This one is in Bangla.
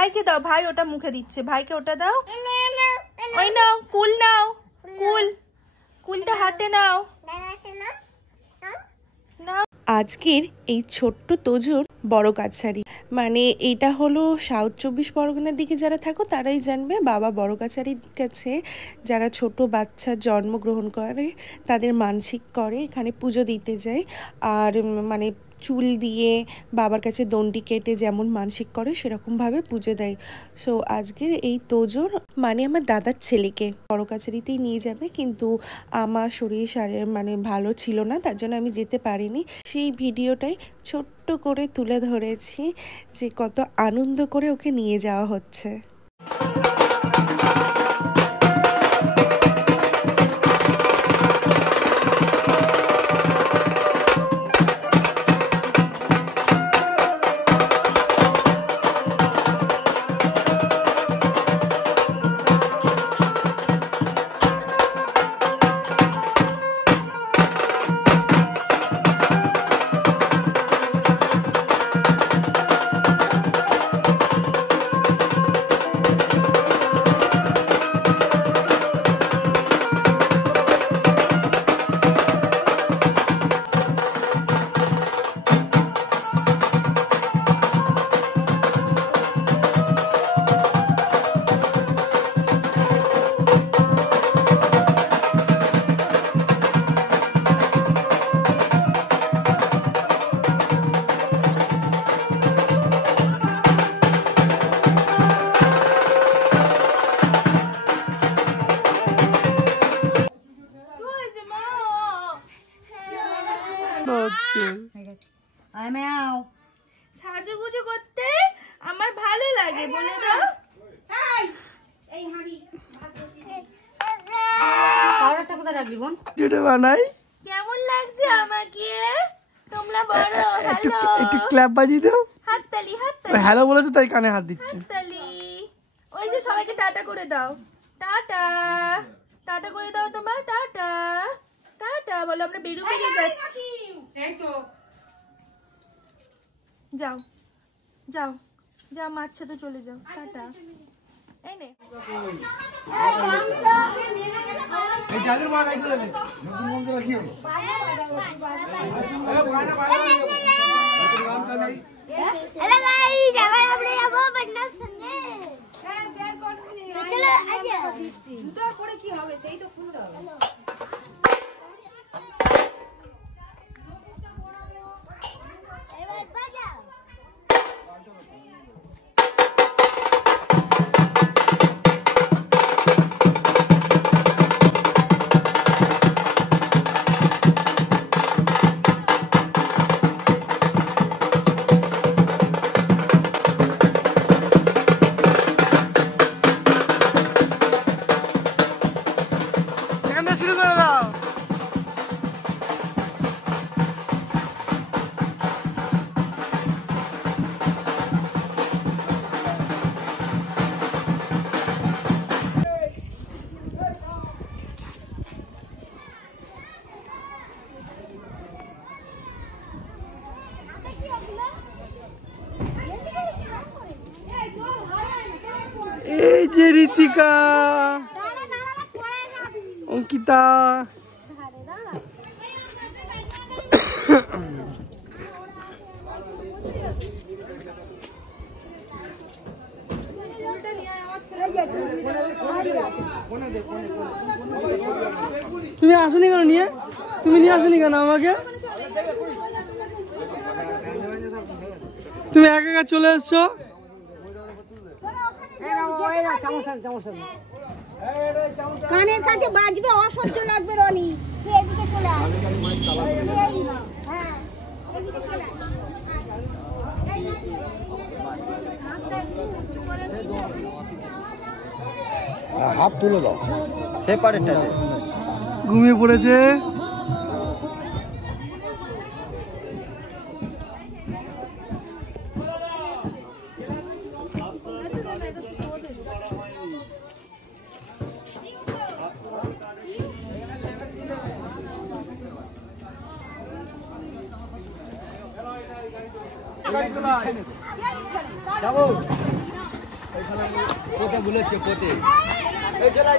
ভাইকে দাও, ভাই ওটা মুখে দিচ্ছে, ভাইকে ওটা দাও। ওই নাও কুল, নাও কুল, কুলটা হাতে নাও। আজকের এই ছোট্ট তোজোর বড় কাছারি, মানে এটা হলো সাউথ 24 পরগনার দিকে যারা থাকো তারাই জানবে। বাবা বড় কাছারির কাছে যারা ছোট বাচ্চা জন্মগ্রহণ করে তাদের মানসিক করে, এখানে পুজো দিতে যায়। আর মানে চুল দিয়ে বাবার কাছে দণ্ডি কেটে যেমন মানসিক করে সেরকমভাবে পুজো দেয়। সো আজকের এই তোজোর মানে আমার দাদার ছেলেকে বড় কাছারিতেই নিয়ে যাবে, কিন্তু আমার শরীর মানে ভালো ছিল না, তার জন্য আমি যেতে পারিনি। সেই ভিডিওটাই ছোট্ট করে তুলে ধরেছি যে কত আনন্দ করে ওকে নিয়ে যাওয়া হচ্ছে। সাজুগুজু করতে আমার ভালো লাগে, বলে দাও। কেমন লাগছে আমাকে? তোমরা বড় একটু ক্ল্যাপ বাজিয়ে দাও, হাততালি হাততালি। হ্যালো বলেছে তাই কানে হাত দিচ্ছে, হাততালি। ওই যে সবাইকে টাটা করে দাও, টাটা টাটা করে দাও। তোমার টাটা টাটা বলো, আমরা বেরিয়ে যাচ্ছি। যাও যাও যাও, মার সাথে চলে যাও, টাটা। এই নে কি হবে, সেই তো খুলতে হবে। এই যে ঋতিকা, অঙ্কিতা, তুমি আসনি কেন নিয়ে? তুমি নিয়ে আসনি কেন আমাকে? তুমি একা একা চলে এসছো। কানের কাছে বাজবে, অসহ্য লাগবে। রনি তুই এদিকে চলে আয়। হ্যাঁ এদিকে চলে আয়। হাত তুলে দাও, সেপারেটটাতে ঘুমিয়ে পড়েছে। যাবো পোতে বলেছে পোতে এই চলাই